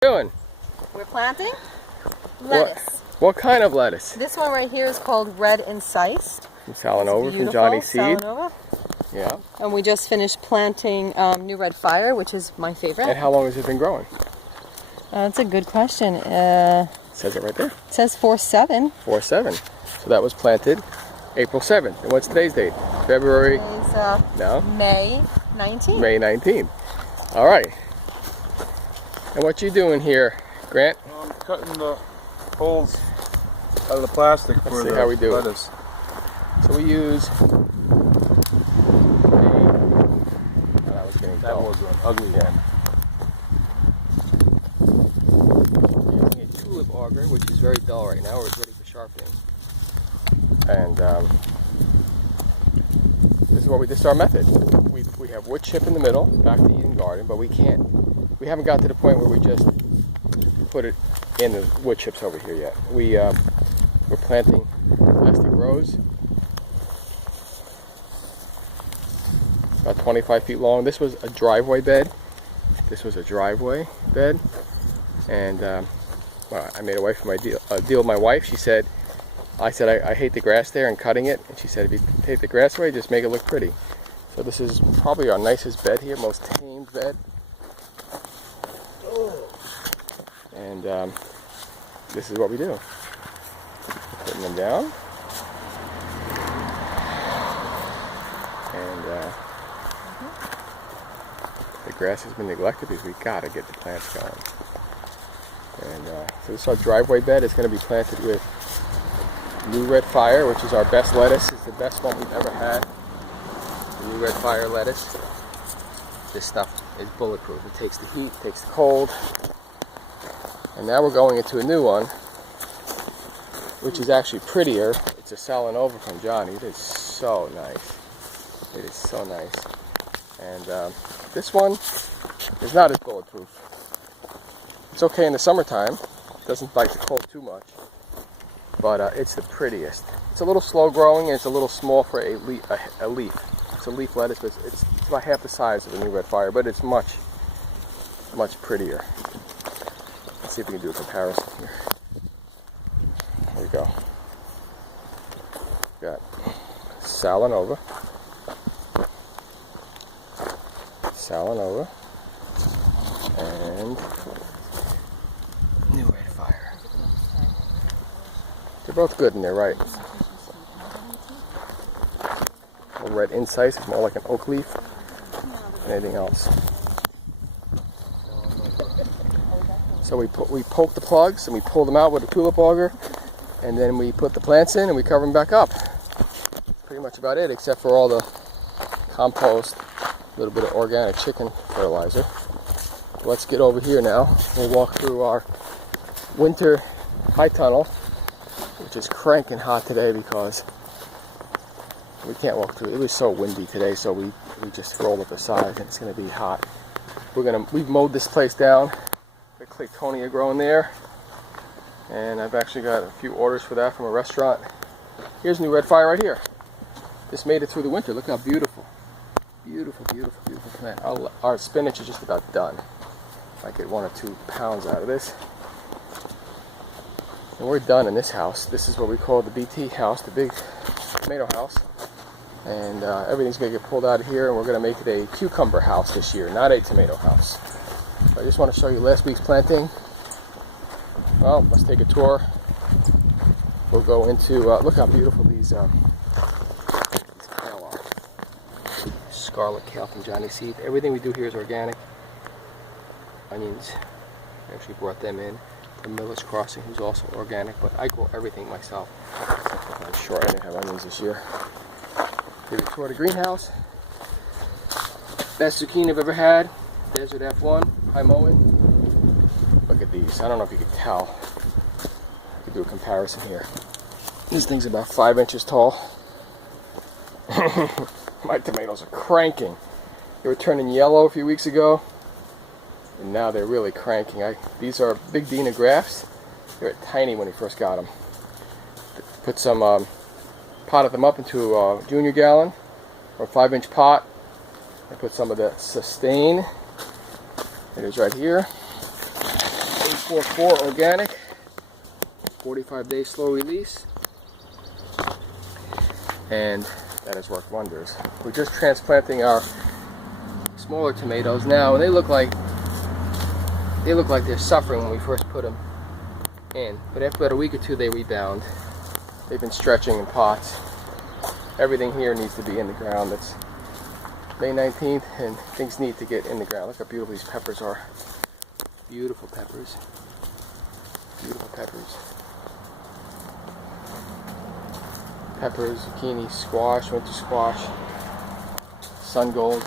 Doing? We're planting lettuce. What kind of lettuce? This one right here is called red Incised. From Salanova, from Johnny's Seed. Salanova. Yeah. And we just finished planting New Red Fire, which is my favorite. And how long has it been growing? That's a good question. It says it right there. It says 4/7. 4/7. So that was planted April 7th. And what's today's date? February? Today's, No? May 19th. May 19th. All right. And what you doing here, Grant? I'm cutting the holes out of the plastic for the lettuce. So we use that was an ugly one. Using a tulip auger, which is very dull right now, or it's ready for sharpening. And this is our method. We have wood chip in the middle, back to Eden Garden, but we haven't got to the point where we just put it in the wood chips over here yet. We're planting plastic rows, about 25 feet long. This was a driveway bed. And well, I made a deal with my wife. I said I hate the grass there and cutting it, and she said if you take the grass away, just make it look pretty. So this is probably our nicest bed here, most tamed bed. And this is what we do. Putting them down. And the grass has been neglected because we've got to get the plants going. And so this is our driveway bed. It's going to be planted with New Red Fire, which is our best lettuce. It's the best one we've ever had. The New Red Fire lettuce. This stuff is bulletproof. It takes the heat, takes the cold. And now we're going into a new one, which is actually prettier. It's a Salanova from Johnny. It is so nice. It is so nice. And this one is not as bulletproof. It's okay in the summertime. It doesn't like the cold too much. But it's the prettiest. It's a little slow growing and it's a little small for a leaf. It's a leaf lettuce, but it's about half the size of the New Red Fire, but it's much prettier. Let's see if we can do a comparison here. There we go. Got Salanova, and New Red Fire. They're both good and they're right. The red Incised is more like an oak leaf than anything else. So we poke the plugs and we pull them out with a tulip auger, and then we put the plants in and we cover them back up. That's pretty much about it, except for all the compost, a little bit of organic chicken fertilizer. Let's get over here now. We'll walk through our winter high tunnel, which is cranking hot today because we can't walk through. It was so windy today, so we just rolled up the sides and it's going to be hot. We've mowed this place down. The Claytonia growing there, and I've actually got a few orders for that from a restaurant. Here's New Red Fire right here. This made it through the winter. Look how beautiful. Beautiful, beautiful, beautiful plant. Our spinach is just about done. I get 1 or 2 pounds out of this. And we're done in this house. This is what we call the BT house, the big tomato house. And everything's going to get pulled out of here, and we're going to make it a cucumber house this year, not a tomato house. I just want to show you last week's planting. Well, let's take a tour. We'll go into, look how beautiful these kale are. Scarlet kale from Johnny's Seed. Everything we do here is organic. Onions, I actually brought them in from Miller's Crossing, who's also organic, but I grow everything myself. I'm sure I didn't have onions this year. Give you a tour of the greenhouse. Best zucchini I've ever had. Desert F1, high mowing. Look at these. I don't know if you can tell. I could do a comparison here. This thing's about 5 inches tall. My tomatoes are cranking. They were turning yellow a few weeks ago, and now they're really cranking. These are Big Dina grafts. They were tiny when we first got them. Put some, potted them up into a junior gallon or 5-inch pot. I put some of the sustain. It is right here. 4-4 organic, 45-day slow release, and that has worked wonders. We're just transplanting our smaller tomatoes now, and they look like they're suffering when we first put them in, but after about a week or two they rebound. They've been stretching in pots. Everything here needs to be in the ground. It's May 19th and things need to get in the ground. Look how beautiful these peppers are. Beautiful peppers. Beautiful peppers. Peppers, zucchini, squash, winter squash, sun gold.